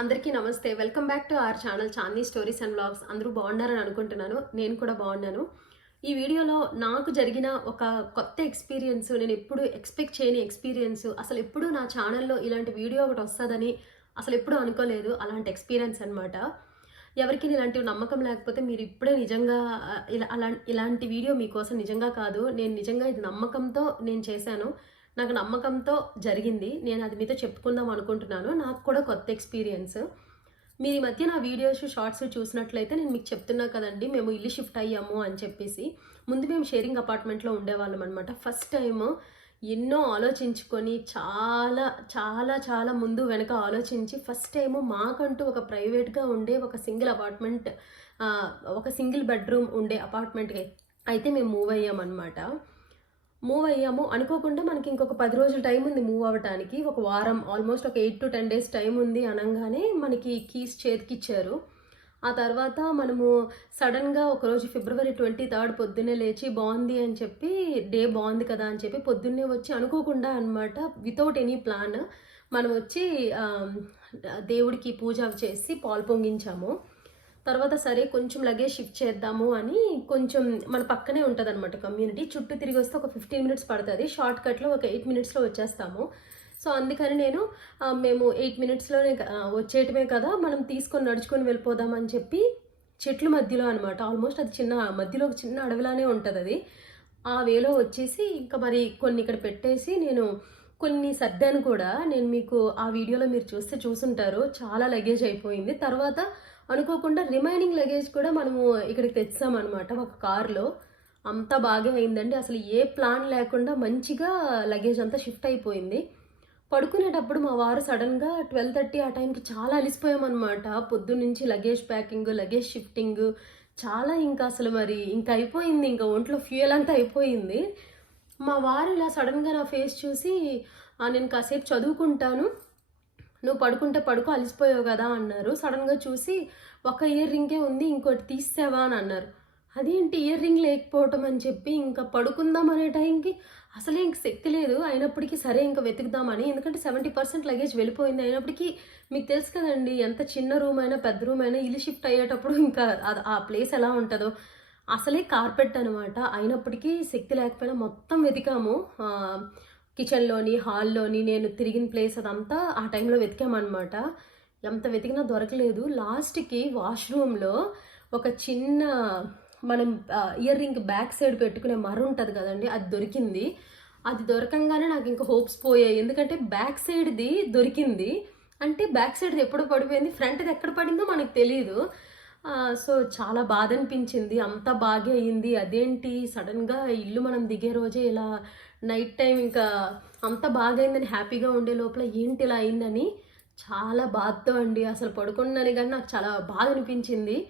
అందరికీ నమస్తే. Welcome back to our channel Chandi stories and blogs అందరూ బాగున్నారని అనుకుంటున్నాను. నేను కూడా బాగున్నాను. ఈ వీడియోలో నాకు జరిగిన ఒక కొత్త ఎక్స్పీరియన్స్ నేను ఎప్పుడు ఎక్స్పెక్ట్ చేయని ఎక్స్పీరియన్స్ అసలు ఎప్పుడు నా ఛానల్లో ఇలాంటి వీడియో ఒకటి వస్తుందని అసలు ఎప్పుడూ అనుకోలేదు. అలాంటి ఎక్స్పీరియన్స్ అనమాట ఎవరికి ఇలాంటి నమ్మకం లేకపోతే మీరు ఇప్పుడే నిజంగా ఇలా అలా ఇలాంటి వీడియో మీకోసం నిజంగా కాదు. నేను నిజంగా ఇది నమ్మకంతో నేను చేశాను. నాకు నమ్మకంతో జరిగింది. నేను అది మీతో చెప్పుకుందాం అనుకుంటున్నాను. నాకు కూడా కొత్త ఎక్స్పీరియన్స్. మీరు ఈ మధ్య నా వీడియోస్ షార్ట్స్ చూసినట్లయితే నేను మీకు చెప్తున్నా కదండి మేము ఇల్లు షిఫ్ట్ అయ్యాము అని చెప్పేసి. ముందు మేము షేరింగ్ అపార్ట్మెంట్లో ఉండేవాళ్ళం అనమాట ఫస్ట్ టైం ఎన్నో ఆలోచించుకొని చాలా చాలా చాలా ముందు వెనక ఆలోచించి ఫస్ట్ టైం మాకంటూ ఒక ప్రైవేట్గా ఉండే ఒక సింగిల్ అపార్ట్మెంట్ ఒక సింగిల్ బెడ్రూమ్ ఉండే అపార్ట్మెంట్కి అయితే మేము మూవ్ అయ్యామన్నమాట. మూవ్ అయ్యాము. అనుకోకుండా మనకి ఇంకొక పది రోజుల టైం ఉంది మూవ్ అవ్వటానికి. ఒక వారం ఆల్మోస్ట్ ఒక eight to ten days time ఉంది అనగానే మనకి కీస్ చేతికి ఇచ్చారు. ఆ తర్వాత మనము సడన్గా ఒకరోజు ఫిబ్రవరి ట్వంటీ థర్డ్ పొద్దున్నే లేచి బాగుంది అని చెప్పి డే బాగుంది కదా అని చెప్పి పొద్దున్నే వచ్చి అనుకోకుండా అనమాట వితౌట్ ఎనీ ప్లాన్ మనం వచ్చి దేవుడికి పూజ చేసి పాలు పొంగించాము. తర్వాత సరే కొంచెం లగేజ్ షిఫ్ట్ చేద్దాము అని కొంచెం మన పక్కనే ఉంటుంది అనమాట కమ్యూనిటీ చుట్టూ తిరిగి వస్తే ఒక ఫిఫ్టీన్ మినిట్స్ పడుతుంది. షార్ట్ కట్లో ఒక ఎయిట్ మినిట్స్లో వచ్చేస్తాము. సో అందుకని నేను మేము ఎయిట్ మినిట్స్లోనే వచ్చేయటమే కదా మనం తీసుకొని నడుచుకొని వెళ్ళిపోదామని చెప్పి చెట్ల మధ్యలో అనమాట ఆల్మోస్ట్ అది చిన్న మధ్యలో ఒక చిన్న అడవిలానే ఉంటుంది అది ఆ వేలో వచ్చేసి ఇంకా మరి కొన్ని ఇక్కడ పెట్టేసి నేను కొన్ని సర్దాను కూడా నేను మీకు ఆ వీడియోలో మీరు చూస్తే చూసుంటారు. చాలా లగేజ్ అయిపోయింది. తర్వాత అనుకోకుండా రిమైనింగ్ లగేజ్ కూడా మనము ఇక్కడికి తెచ్చామన్నమాట ఒక కార్లో. అంత బాగా అయిందండి. అసలు ఏ ప్లాన్ లేకుండా మంచిగా లగేజ్ అంతా షిఫ్ట్ అయిపోయింది. పడుకునేటప్పుడు మా వారు సడన్గా ట్వెల్వ్ థర్టీ ఆ టైంకి చాలా అలిసిపోయామన్నమాట. పొద్దున్నుంచి లగేజ్ ప్యాకింగ్ లగేజ్ షిఫ్టింగ్ చాలా ఇంకా అసలు మరి ఇంకా అయిపోయింది. ఇంకా ఒంట్లో ఫ్యూయల్ అంతా అయిపోయింది. మా వారు ఇలా సడన్గా నా ఫేస్ చూసి నేను కాసేపు చదువుకుంటాను. నువ్వు పడుకుంటే పడుకో అలసిపోయావు కదా అన్నారు. సడన్గా చూసి ఒక ఇయర్ రింగే ఉంది ఇంకోటి తీసావా అని అన్నారు. అదేంటి ఇయర్ రింగ్ లేకపోవటం అని చెప్పి ఇంకా పడుకుందాం అనే టైంకి అసలే ఇంక శక్తి లేదు. అయినప్పటికీ సరే ఇంకా వెతుకుదామని. ఎందుకంటే సెవెంటీ పర్సెంట్ లగేజ్ వెళ్ళిపోయింది. అయినప్పటికీ మీకు తెలుసు కదండి ఎంత చిన్న రూమ్ అయినా పెద్ద రూమ్ అయినా ఇల్లు షిఫ్ట్ అయ్యేటప్పుడు ఇంకా అది- ఆ ప్లేస్ ఎలా ఉంటుందో. అసలే కార్పెట్ అనమాట అయినప్పటికీ శక్తి లేకపోయినా మొత్తం వెతికాము. కిచెన్లోని హాల్లోని నేను తిరిగిన ప్లేస్ అదంతా ఆ టైంలో వెతికామన్నమాట. ఎంత వెతికినా దొరకలేదు. లాస్ట్కి వాష్రూమ్లో ఒక చిన్న మనం ఇయర్ రింగ్ బ్యాక్ సైడ్ పెట్టుకునే మర ఉంటుంది కదండి అది దొరికింది. అది దొరకంగానే నాకు ఇంకా హోప్స్ పోయాయి. ఎందుకంటే బ్యాక్ సైడ్ది దొరికింది. అంటే బ్యాక్ సైడ్ది ఎప్పుడు పడిపోయింది ఫ్రంట్ది ఎక్కడ పడిందో మనకు తెలియదు సో చాలా బాధ అనిపించింది. అంత బాగా అయ్యింది అదేంటి? సడన్గా ఇల్లు మనం దిగే రోజే ఇలా నైట్ టైం ఇంకా అంత బాగైందని అయిందని హ్యాపీగా ఉండే లోపల ఏంటి ఇలా అయిందని చాలా బాధతో అండి. అసలు పడుకున్నాను కానీ నాకు చాలా బాధ అనిపించింది.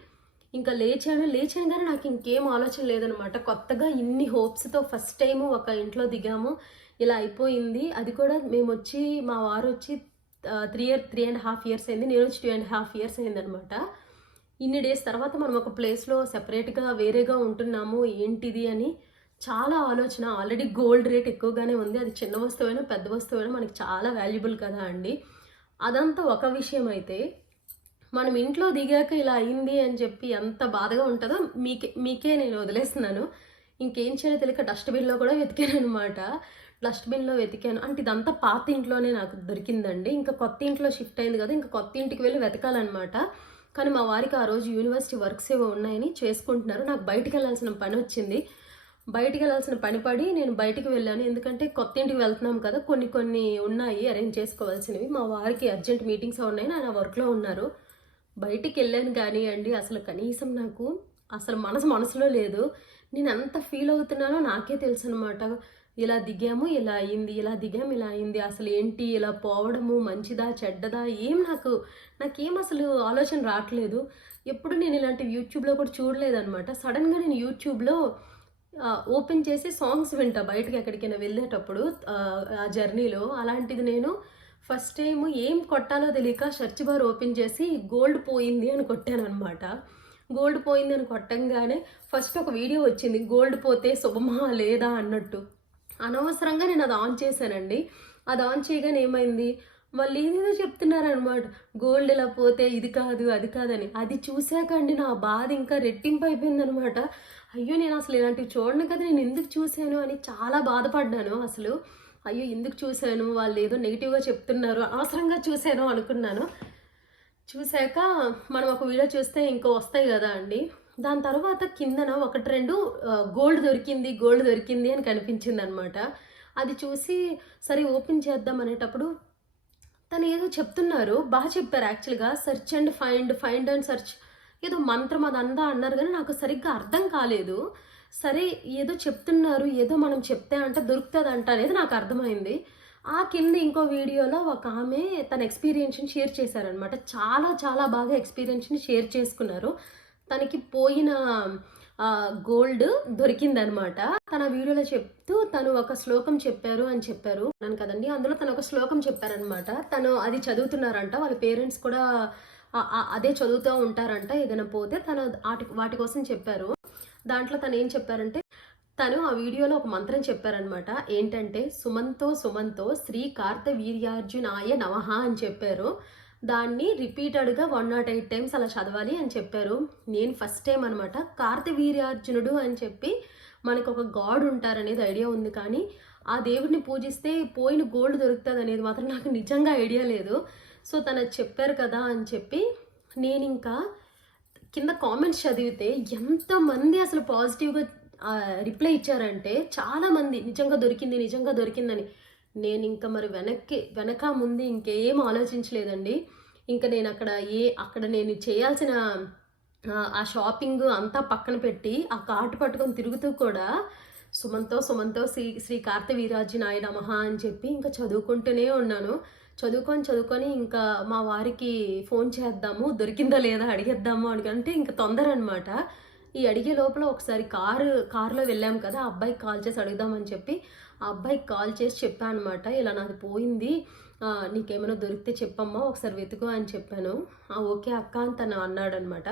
ఇంకా లేచాను. లేచాను కానీ నాకు ఇంకేం ఆలోచన లేదనమాట. కొత్తగా ఇన్ని హోప్స్తో ఫస్ట్ టైం ఒక ఇంట్లో దిగాము. ఇలా అయిపోయింది. అది కూడా మేము వచ్చి మా వారు వచ్చి three year three and half years అయింది. నేను వచ్చి టూ అండ్ హాఫ్ ఇయర్స్ అయిందనమాట. ఇన్ని డేస్ తర్వాత మనం ఒక ప్లేస్లో సెపరేట్గా వేరేగా ఉంటున్నాము. ఏంటిది అని చాలా ఆలోచన. ఆల్రెడీ గోల్డ్ రేట్ ఎక్కువగానే ఉంది. అది చిన్న వస్తువైనా పెద్ద వస్తువైనా మనకి చాలా వాల్యుబుల్ కదా అండి. అదంతా ఒక విషయం అయితే మనం ఇంట్లో దిగాక ఇలా అయింది అని చెప్పి ఎంత బాధగా ఉంటుందో మీకే మీకే నేను వదిలేస్తున్నాను. ఇంకేం చేయాలో తెలియక డస్ట్బిన్లో కూడా వెతికాను అనమాట డస్ట్బిన్లో వెతికాను. అంటే ఇదంతా పాత ఇంట్లోనే నాకు దొరికిందండి. ఇంకా కొత్త ఇంట్లో షిఫ్ట్ అయింది కదా ఇంకా కొత్త ఇంటికి వెళ్ళి వెతకాలన్నమాట. కానీ మా వారికి ఆ రోజు యూనివర్సిటీ వర్క్స్ ఏవో ఉన్నాయని చేసుకుంటున్నారు. నాకు బయటికి వెళ్ళాల్సిన పని వచ్చింది. బయటికి వెళ్ళాల్సిన పని పడి నేను బయటికి వెళ్ళాను. ఎందుకంటే కొత్త ఇంటికి వెళ్తున్నాం కదా కొన్ని కొన్ని ఉన్నాయి అరేంజ్ చేసుకోవాల్సినవి. మా వారికి అర్జెంట్ మీటింగ్స్ ఉన్నాయి నా వర్క్లో ఉన్నారు. బయటికి వెళ్ళాను కానీ అండి అసలు కనీసం నాకు అసలు మనసు మనసులో లేదు. నేను ఎంత ఫీల్ అవుతున్నానో నాకే తెలుసు అనమాట ఇలా దిగాము ఇలా అయింది ఇలా దిగాము ఇలా అయింది. అసలు ఏంటి ఇలా పోవడము మంచిదా చెడ్డదా ఏం నాకు నాకేం అసలు ఆలోచన రావట్లేదు. ఎప్పుడు నేను ఇలాంటివి యూట్యూబ్లో కూడా చూడలేదన్నమాట. సడన్గా నేను యూట్యూబ్లో ఓపెన్ చేసి సాంగ్స్ వింటా బయటకు ఎక్కడికైనా వెళ్ళేటప్పుడు ఆ, ఆ జర్నీలో. అలాంటిది నేను ఫస్ట్ టైం ఏం కొట్టాలో తెలియక సెర్చ్ బార్ ఓపెన్ చేసి గోల్డ్ పోయింది అని కొట్టాను అనమాట గోల్డ్ పోయింది అని కొట్టంగానే ఫస్ట్ ఒక వీడియో వచ్చింది గోల్డ్ పోతే శుభమా లేదా అన్నట్టు. అనవసరంగా నేను అది ఆన్ చేశానండి. అది ఆన్ చేయగానే ఏమైంది? వాళ్ళు ఏదేదో చెప్తున్నారు అనమాట గోల్డ్ ఇలా పోతే ఇది కాదు అది కాదని. అది చూశాక అండి నా బాధ ఇంకా రెట్టింపు అయిపోయిందనమాట అయ్యో నేను అసలు ఇలాంటివి చూడను కదా నేను ఎందుకు చూశాను అని చాలా బాధపడ్డాను అసలు. అయ్యో ఎందుకు చూశాను? వాళ్ళు ఏదో నెగిటివ్గా చెప్తున్నారు అవసరంగా చూశాను అనుకున్నాను. చూశాక మనం ఒక వీడియో చూస్తే ఇంకో వస్తాయి కదా అండి. దాని తర్వాత కిందన ఒకటి రెండు గోల్డ్ దొరికింది గోల్డ్ దొరికింది అని కనిపించింది అనమాట అది చూసి సరే ఓపెన్ చేద్దాం అనేటప్పుడు తను ఏదో చెప్తున్నారు. బాగా చెప్పారు యాక్చువల్గా search and find find and search ఏదో మంత్రం అది అందా అన్నారు కానీ నాకు సరిగ్గా అర్థం కాలేదు. సరే ఏదో చెప్తున్నారు ఏదో మనం చెప్తే అంటే దొరుకుతుంది అంట అనేది నాకు అర్థమైంది. ఆ కింద ఇంకో వీడియోలో ఒక ఆమె తన ఎక్స్పీరియన్స్ని షేర్ చేశారనమాట చాలా చాలా బాగా ఎక్స్పీరియన్స్ని షేర్ చేసుకున్నారు. తనకి పోయిన గోల్డ్ దొరికిందనమాట. తన వీడియోలో చెప్తూ తను ఒక శ్లోకం చెప్పారు అని చెప్పారు. అన్నాను కదండి అందులో తను ఒక శ్లోకం చెప్పారనమాట. తను అది చదువుతున్నారంట వాళ్ళ పేరెంట్స్ కూడా అదే చదువుతూ ఉంటారంట ఏదైనా పోతే తను వాటి కోసం చెప్పారు. దాంట్లో తను ఏం చెప్పారంటే తను ఆ వీడియోలో ఒక మంత్రం చెప్పారనమాట. ఏంటంటే సుమంతో సుమంతో శ్రీ కార్త వీర్యార్జునాయ నమః అని చెప్పారు. దాన్ని రిపీటెడ్గా వన్ నాట్ ఎయిట్ టైమ్స్ అలా చదవాలి అని చెప్పారు. నేను ఫస్ట్ టైం అనమాట కార్తవీర్యార్జునుడు అని చెప్పి మనకు ఒక గాడ్ ఉంటారనేది ఐడియా ఉంది కానీ ఆ దేవుడిని పూజిస్తే పోయిన గోల్డ్ దొరుకుతుంది అనేది మాత్రం నాకు నిజంగా ఐడియా లేదు. సో తను చెప్పారు కదా అని చెప్పి నేను ఇంకా కింద కామెంట్స్ చదివితే ఎంతమంది అసలు పాజిటివ్గా రిప్లై ఇచ్చారంటే చాలామంది. నిజంగా దొరికింది నిజంగా దొరికిందని. నేను ఇంకా మరి వెనక్కి వెనక ముందు ఇంకేం ఆలోచించలేదండి. ఇంకా నేను అక్కడ ఏ అక్కడ నేను చేయాల్సిన ఆ, షాపింగ్ అంతా పక్కన పెట్టి ఆ కార్ట్ పట్టుకొని తిరుగుతూ కూడా సుమంతో సుమంతో శ్రీ శ్రీ కార్తవీరాజు నాయుడు నమః అని చెప్పి ఇంకా చదువుకుంటూనే ఉన్నాను. చదువుకొని చదువుకొని ఇంకా మా వారికి ఫోన్ చేద్దాము దొరికిందా లేదా అడిగేద్దాము అని అంటే ఇంకా తొందర అనమాట ఈ అడిగే లోపల ఒకసారి కారు కారులో వెళ్ళాము కదా ఆ అబ్బాయికి కాల్ చేసి అడుగుదామని చెప్పి ఆ అబ్బాయికి కాల్ చేసి చెప్పాను అనమాట ఇలా నాది పోయింది. నీకేమైనా దొరికితే చెప్పమ్మా. ఒకసారి వెతుకు అని చెప్పాను. ఓకే అక్క అని తను అన్నాడనమాట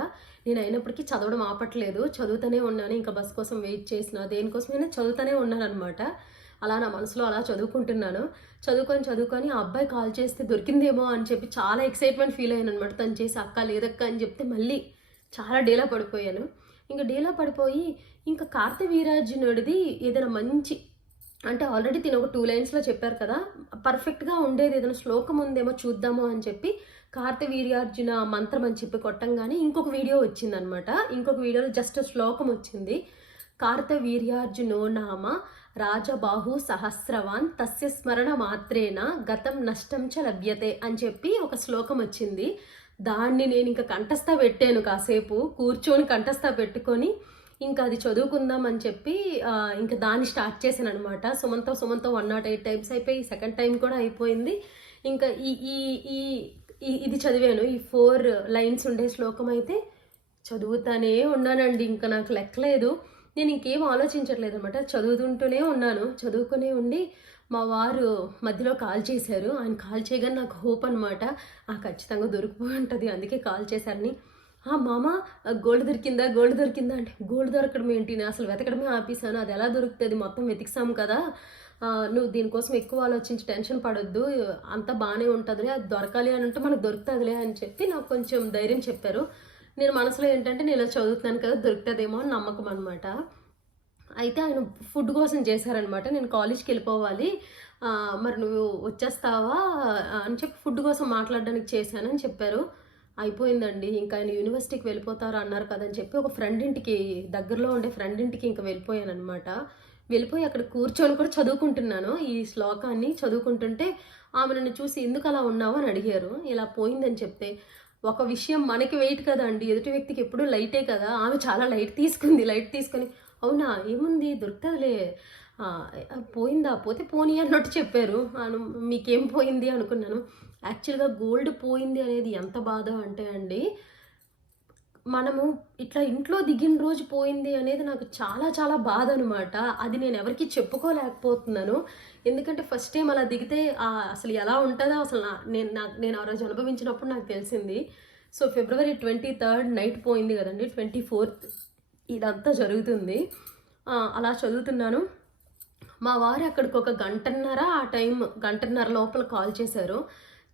నేను అయినప్పటికీ చదవడం ఆపట్లేదు. చదువుతూనే ఉన్నాను. ఇంకా బస్ కోసం వెయిట్ చేసిన. దేనికోసమైనా చదువుతూనే ఉన్నాను అనమాట అలా నా మనసులో అలా చదువుకుంటున్నాను. చదువుకొని చదువుకొని ఆ అబ్బాయి కాల్ చేస్తే దొరికిందేమో అని చెప్పి చాలా ఎక్సైట్మెంట్ ఫీల్ అయ్యాను అనమాట తను చేసి అక్క లేదక్క అని చెప్తే మళ్ళీ చాలా డేలా పడిపోయాను. ఇంకా డేలా పడిపోయి ఇంకా కార్తవీరార్జునుడిది ఏదైనా మంచి అంటే ఆల్రెడీ తిన ఒక టూ లైన్స్లో చెప్పారు కదా పర్ఫెక్ట్గా ఉండేది ఏదైనా శ్లోకం ఉందేమో చూద్దాము అని చెప్పి కార్తవీర్యార్జున మంత్రం అని చెప్పి కొట్టంగానే ఇంకొక వీడియో వచ్చిందనమాట ఇంకొక వీడియోలో జస్ట్ శ్లోకం వచ్చింది. కార్తవీర్యార్జునో నామ రాజబాహు సహస్రవాన్ తస్య స్మరణ మాత్రేన గతం నష్టం చ లభ్యతే అని చెప్పి ఒక శ్లోకం వచ్చింది. దాన్ని నేను ఇంకా కంఠస్థ పెట్టాను కాసేపు కూర్చొని కంఠస్థ పెట్టుకొని ఇంకా అది చదువుకుందాం అని చెప్పి ఇంకా దాన్ని స్టార్ట్ చేశాను అనమాట సుమంతో సుమంతో వన్ నాట్ ఎయిట్ టైమ్స్ అయిపోయి సెకండ్ టైం కూడా అయిపోయింది. ఇంకా ఈ ఈ ఈ ఈ- ఇది చదివాను. ఈ ఫోర్ లైన్స్ ఉండే శ్లోకం అయితే చదువుతానే ఉన్నానండి. ఇంకా నాకు లెక్కలేదు. నేను ఇంకేం ఆలోచించట్లేదు అనమాట చదువుతుంటూనే ఉన్నాను. చదువుకునే ఉండి మా వారు మధ్యలో కాల్ చేశారు. ఆయన కాల్ చేయగానే నాకు హోప్ అనమాట ఆ ఖచ్చితంగా దొరికిపోయి ఉంటుంది. అందుకే కాల్ చేశారని ఆ మామ గోల్డ్ దొరికిందా గోల్డ్ దొరికిందా? అంటే గోల్డ్ దొరకడం ఏంటి? నేను అసలు వెతకడమే ఆపేసాను అది ఎలా దొరుకుతుంది? మొత్తం వెతికిసాము కదా. నువ్వు దీనికోసం ఎక్కువ ఆలోచించి టెన్షన్ పడొద్దు. అంతా బాగానే ఉంటుందిలే అది దొరకాలి అని అంటే మనకు దొరుకుతుందిలే అని చెప్పి నాకు కొంచెం ధైర్యం చెప్పారు. నేను మనసులో ఏంటంటే నేను ఇలా చదువుతున్నాను కదా దొరుకుతుందేమో అని నమ్మకం అనమాట అయితే ఆయన ఫుడ్ కోసం చేశారనమాట నేను కాలేజ్కి వెళ్ళిపోవాలి. మరి నువ్వు వచ్చేస్తావా? అని చెప్పి ఫుడ్ కోసం మాట్లాడడానికి చేశానని చెప్పారు. అయిపోయిందండి. ఇంకా ఆయన యూనివర్సిటీకి వెళ్ళిపోతారు అన్నారు కదని చెప్పి ఒక ఫ్రెండ్ ఇంటికి దగ్గరలో ఉండే ఫ్రెండ్ ఇంటికి ఇంకా వెళ్ళిపోయాను అనమాట వెళ్ళిపోయి అక్కడ కూర్చొని కూడా చదువుకుంటున్నాను. ఈ శ్లోకాన్ని చదువుకుంటుంటే ఆమె నన్ను చూసి ఎందుకు అలా ఉన్నావు? అని అడిగారు. ఇలా పోయిందని చెప్తే ఒక విషయం మనకి వెయిట్ కదా అండి. ఎదుటి వ్యక్తికి ఎప్పుడూ లైటే కదా. ఆమె చాలా లైట్ తీసుకుంది లైట్ తీసుకొని అవునా? ఏముంది? దొరుకుతుందిలే. పోయిందా? పోతే పోనీ అన్నట్టు చెప్పారు. అను మీకేం పోయింది అనుకున్నాను. యాక్చువల్గా గోల్డ్ పోయింది అనేది ఎంత బాధ అంటే అండి మనము ఇట్లా ఇంట్లో దిగిన రోజు పోయింది అనేది నాకు చాలా చాలా బాధ అనమాట అది నేను ఎవరికి చెప్పుకోలేకపోతున్నాను. ఎందుకంటే ఫస్ట్ టైం అలా దిగితే అసలు ఎలా ఉంటుందో అసలు నా- నేను నాకు నేను ఆ రోజు అనుభవించినప్పుడు నాకు తెలిసింది. So February twenty third night పోయింది కదండి ట్వంటీ ఫోర్త్ ఇదంతా జరుగుతుంది. అలా చదువుతున్నాను. మా వారు అక్కడికి ఒక గంటన్నర ఆ టైం గంటన్నర లోపల కాల్ చేశారు.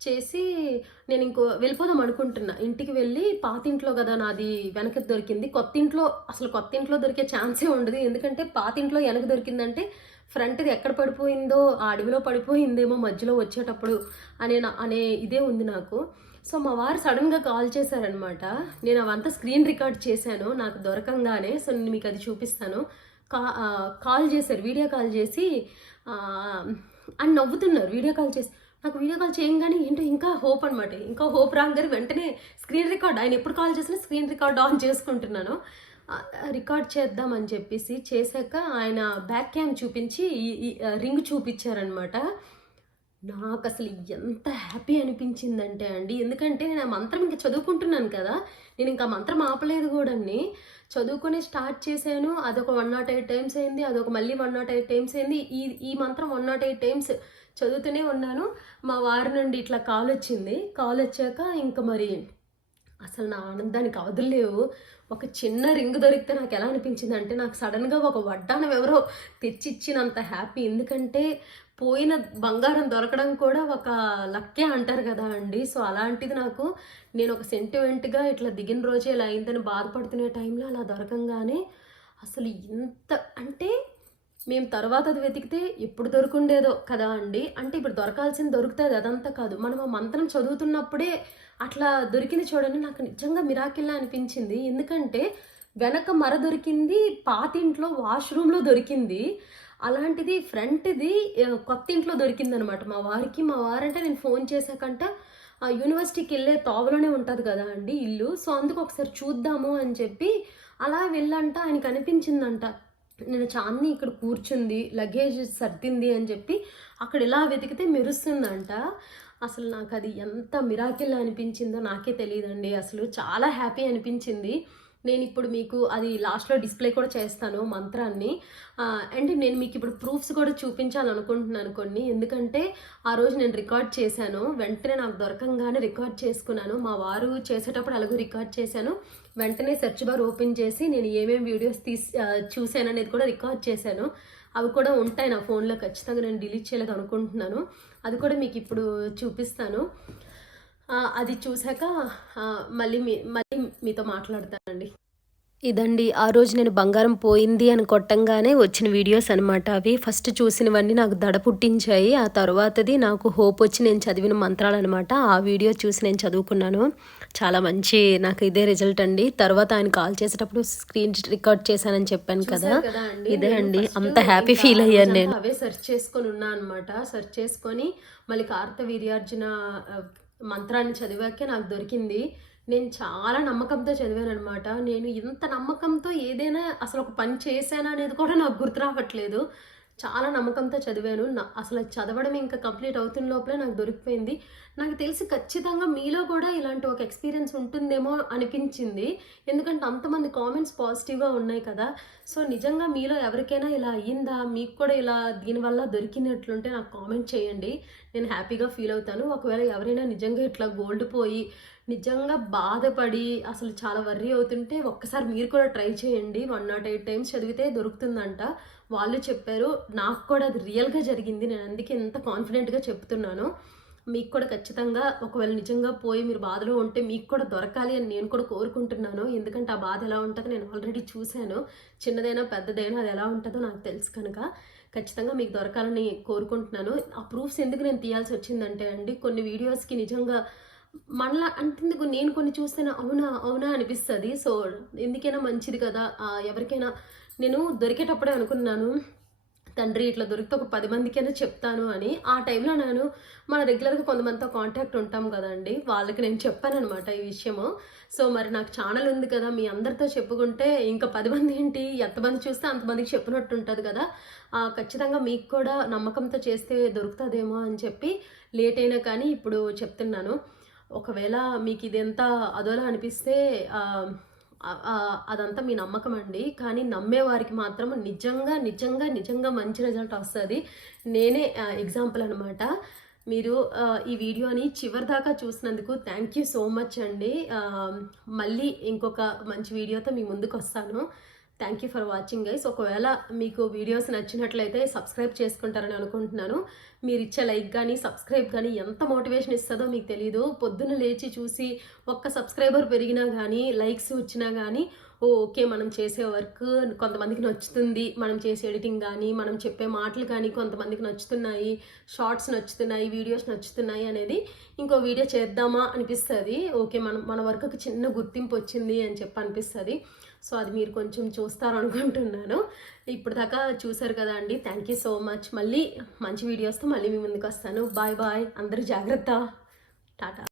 చేసి నేను ఇంకో వెళ్ళిపోదాం అనుకుంటున్నా. ఇంటికి వెళ్ళి పాత ఇంట్లో కదా నాది వెనక దొరికింది. కొత్త ఇంట్లో అసలు కొత్త ఇంట్లో దొరికే ఛాన్సే ఉండదు. ఎందుకంటే పాత ఇంట్లో వెనక దొరికిందంటే ఫ్రంట్ది ఎక్కడ పడిపోయిందో ఆ అడవిలో పడిపోయిందేమో మధ్యలో వచ్చేటప్పుడు అనే నా- అనే ఇదే ఉంది నాకు. సో మా వారు సడన్గా కాల్ చేశారనమాట నేను అవంతా స్క్రీన్ రికార్డ్ చేశాను. నాకు దొరకంగానే సో నేను మీకు అది చూపిస్తాను. కా కాల్ చేశారు వీడియో కాల్ చేసి అని నవ్వుతున్నారు వీడియో కాల్ చేసి. నాకు వీడియో కాల్ చేయంగానే ఏంటో ఇంకా హోప్ అనమాట ఇంకా హోప్ రాగానే వెంటనే స్క్రీన్ రికార్డ్ ఆయన ఎప్పుడు కాల్ చేసినా స్క్రీన్ రికార్డ్ ఆన్ చేసుకుంటున్నాను. రికార్డ్ చేద్దామని చెప్పేసి చేశాక ఆయన బ్యాక్ క్యామ్ చూపించి రింగ్ చూపించారనమాట నాకు అసలు ఎంత హ్యాపీ అనిపించిందంటే అండి ఎందుకంటే నేను ఆ మంత్రం ఇంకా చదువుకుంటున్నాను కదా నేను ఇంకా మంత్రం ఆపలేదు కూడా చదువుకొని స్టార్ట్ చేశాను అదొక వన్ నాట్ ఎయిట్ టైమ్స్ అయింది అదొక మళ్ళీ వన్ నాట్ ఎయిట్ టైమ్స్ అయింది. ఈ ఈ మంత్రం వన్ నాట్ ఎయిట్ టైమ్స్ చదువుతూనే ఉన్నాను. మా వారి నుండి ఇట్లా కాల్ వచ్చింది. కాల్ వచ్చాక ఇంకా మరి అసలు నా ఆనందానికి అవధులేవు ఒక చిన్న రింగ్ దొరికితే నాకు ఎలా అనిపించింది అంటే నాకు సడన్గా ఒక వడ్డానం ఎవరో తెచ్చిచ్చినంత హ్యాపీ ఎందుకంటే పోయిన బంగారం దొరకడం కూడా ఒక లక్కే అంటారు కదా అండి. సో అలాంటిది నాకు నేను ఒక సెంటిమెంట్గా ఇట్లా దిగిన రోజే ఇలా అయిందని బాధపడుతున్న టైంలో అలా దొరకంగానే అసలు ఎంత అంటే మేము తర్వాత అది వెతికితే ఎప్పుడు దొరుకుండేదో కదా అండి. అంటే ఇప్పుడు దొరకాల్సింది దొరుకుతుంది అదంతా కాదు. మనం ఆ మంత్రం చదువుతున్నప్పుడే అట్లా దొరికింది చూడండి నాకు నిజంగా మిరాకిల్లా అనిపించింది. ఎందుకంటే వెనక మర దొరికింది పాతింట్లో వాష్రూమ్లో దొరికింది. అలాంటిది ఫ్రంట్ది కొత్త ఇంట్లో దొరికింది అనమాట మా వారికి మా వారంటే నేను ఫోన్ చేశాకంట ఆ యూనివర్సిటీకి వెళ్ళే తోవలోనే ఉంటుంది కదా అండి ఇల్లు. సో అందుకు ఒకసారి చూద్దాము అని చెప్పి అలా వెళ్ళంట ఆయనకు అనిపించిందంట. నేను చాందిని ఇక్కడ కూర్చుంది లగేజ్ సర్దింది అని చెప్పి అక్కడ ఇలా వెతికితే మెరుస్తుందంట. అసలు నాకు అది ఎంత మిరాకిల్ అనిపించిందో నాకే తెలియదండి. అసలు చాలా హ్యాపీ అనిపించింది. నేను ఇప్పుడు మీకు అది లాస్ట్లో డిస్ప్లే కూడా చేస్తాను మంత్రాన్ని. అండ్ నేను మీకు ఇప్పుడు ప్రూఫ్స్ కూడా చూపించాలనుకుంటున్నాను కొన్ని. ఎందుకంటే ఆ రోజు నేను రికార్డ్ చేశాను. వెంటనే నాకు దొరకంగానే రికార్డ్ చేసుకున్నాను. మా వారు చేసేటప్పుడు అలాగే రికార్డ్ చేశాను. వెంటనే సెర్చ్ బార్ ఓపెన్ చేసి నేను ఏమేమి వీడియోస్ తీసి ఆ, చూశాను అనేది కూడా రికార్డ్ చేశాను. అవి కూడా ఉంటాయి నా ఫోన్లో. ఖచ్చితంగా నేను డిలీట్ చేయలేదు అనుకుంటున్నాను. అది కూడా మీకు ఇప్పుడు చూపిస్తాను. అది చూశాక మళ్ళీ మీ మళ్ళీ మీతో మాట్లాడతానండి. ఇదండి ఆ రోజు నేను బంగారం పోయింది అని కొట్టంగానే వచ్చిన వీడియోస్ అనమాట అవి. ఫస్ట్ చూసినవన్నీ నాకు దడ పుట్టించాయి. ఆ తర్వాతది నాకు హోప్ వచ్చి నేను చదివిన మంత్రాలు అనమాట ఆ వీడియో చూసి నేను చదువుకున్నాను. చాలా మంచి నాకు ఇదే రిజల్ట్ అండి. తర్వాత ఆయన కాల్ చేసేటప్పుడు స్క్రీన్ రికార్డ్ చేశానని చెప్పాను కదా. ఇదే అండి. అంత హ్యాపీ ఫీల్ అయ్యాను నేను. అవే సెర్చ్ చేసుకొని ఉన్నా అనమాట సెర్చ్ చేసుకొని మళ్ళీ కార్త వీర్యార్జున మంత్రాన్ని చదివాకే నాకు దొరికింది. నేను చాలా నమ్మకంతో చదివాను అనమాట నేను ఇంత నమ్మకంతో ఏదైనా అసలు ఒక పని చేశానా అనేది కూడా నాకు గుర్తు రావట్లేదు. చాలా నమ్మకంతో చదివాను. నా అసలు చదవడం ఇంకా కంప్లీట్ అవుతున్న లోపలే నాకు దొరికిపోయింది. నాకు తెలిసి ఖచ్చితంగా మీలో కూడా ఇలాంటి ఒక ఎక్స్పీరియన్స్ ఉంటుందేమో అనిపించింది. ఎందుకంటే అంతమంది కామెంట్స్ పాజిటివ్గా ఉన్నాయి కదా. సో నిజంగా మీలో ఎవరికైనా ఇలా అయ్యిందా? మీకు కూడా ఇలా దీనివల్ల దొరికినట్లుంటే నాకు కామెంట్ చేయండి. నేను హ్యాపీగా ఫీల్ అవుతాను. ఒకవేళ ఎవరైనా నిజంగా ఇట్లా గోల్డ్ పోయి నిజంగా బాధపడి అసలు చాలా వర్రీ అవుతుంటే ఒక్కసారి మీరు కూడా ట్రై చేయండి. వన్ నాట్ ఎయిట్ టైమ్స్ చదివితే దొరుకుతుందంట. వాళ్ళు చెప్పారు నాకు కూడా అది రియల్గా జరిగింది. నేను అందుకే ఎంత కాన్ఫిడెంట్గా చెప్తున్నాను. మీకు కూడా ఖచ్చితంగా ఒకవేళ నిజంగా పోయి మీరు బాధలో ఉంటే మీకు కూడా దొరకాలి అని నేను కూడా కోరుకుంటున్నాను. ఎందుకంటే ఆ బాధ ఎలా ఉంటుందో నేను ఆల్రెడీ చూశాను. చిన్నదైనా పెద్దదైనా అది ఎలా ఉంటుందో నాకు తెలుసు కనుక ఖచ్చితంగా మీకు దొరకాలని కోరుకుంటున్నాను. ఆ ప్రూఫ్స్ ఎందుకు నేను తీయాల్సి వచ్చిందంటే అండి కొన్ని వీడియోస్కి నిజంగా మనలా అంతెందుకు నేను కొన్ని చూస్తేనే అవునా అవునా అనిపిస్తుంది. సో ఎందుకైనా మంచిది కదా. ఎవరికైనా నేను దొరికేటప్పుడే అనుకున్నాను తండ్రి ఇట్లా దొరికితే ఒక పది మందికైనా చెప్తాను అని. ఆ టైంలో నేను మన రెగ్యులర్గా కొంతమందితో కాంటాక్ట్ ఉంటాం కదండి. వాళ్ళకి నేను చెప్పాను అనమాట ఈ విషయము. సో మరి నాకు ఛానల్ ఉంది కదా మీ అందరితో చెప్పుకుంటే ఇంకా పది మంది ఏంటి? ఎంతమంది చూస్తే అంతమందికి చెప్పినట్టు ఉంటుంది కదా. ఆ, ఖచ్చితంగా మీకు కూడా నమ్మకంతో చేస్తే దొరుకుతుందేమో అని చెప్పి లేట్ అయినా కానీ ఇప్పుడు చెప్తున్నాను. ఒకవేళ మీకు ఇదంతా అదోలా అనిపిస్తే అదంతా మీ నమ్మకం అండి కానీ నమ్మే వారికి మాత్రం నిజంగా నిజంగా నిజంగా మంచి రిజల్ట్ వస్తుంది. నేనే ఎగ్జాంపుల్ అనమాట మీరు ఈ వీడియోని చివరి దాకా చూసినందుకు థ్యాంక్ యూ సో మచ్ అండి. మళ్ళీ ఇంకొక మంచి వీడియోతో మీ ముందుకు వస్తాను thank you for watching guys ఒకవేళ మీకు వీడియోస్ నచ్చినట్లయితే సబ్స్క్రైబ్ చేసుకుంటారని అనుకుంటున్నాను. మీరు ఇచ్చే లైక్ కానీ సబ్స్క్రైబ్ కానీ ఎంత మోటివేషన్ ఇస్తుందో మీకు తెలియదు పొద్దున్న లేచి చూసి ఒక్క సబ్స్క్రైబర్ పెరిగినా కానీ లైక్స్ వచ్చినా కానీ ఓ ఓకే మనం చేసే వర్క్ కొంతమందికి నచ్చుతుంది. మనం చేసే ఎడిటింగ్ కానీ మనం చెప్పే మాటలు కానీ కొంతమందికి నచ్చుతున్నాయి. షార్ట్స్ నచ్చుతున్నాయి వీడియోస్ నచ్చుతున్నాయి అనేది ఇంకో వీడియో చేద్దామా అనిపిస్తుంది. ఓకే మనం మన వర్క్కి చిన్న గుర్తింపు వచ్చింది అని చెప్పి అనిపిస్తుంది. సో అది మీరు కొంచెం చూస్తారు అనుకుంటున్నాను ఇప్పుడు దాకా చూసారు కదా అండి. థ్యాంక్ యూ సో మచ్ మళ్ళీ మంచి వీడియోస్తో మళ్ళీ మీ ముందుకు వస్తాను. బాయ్ బాయ్ అందరూ జాగ్రత్త. టాటా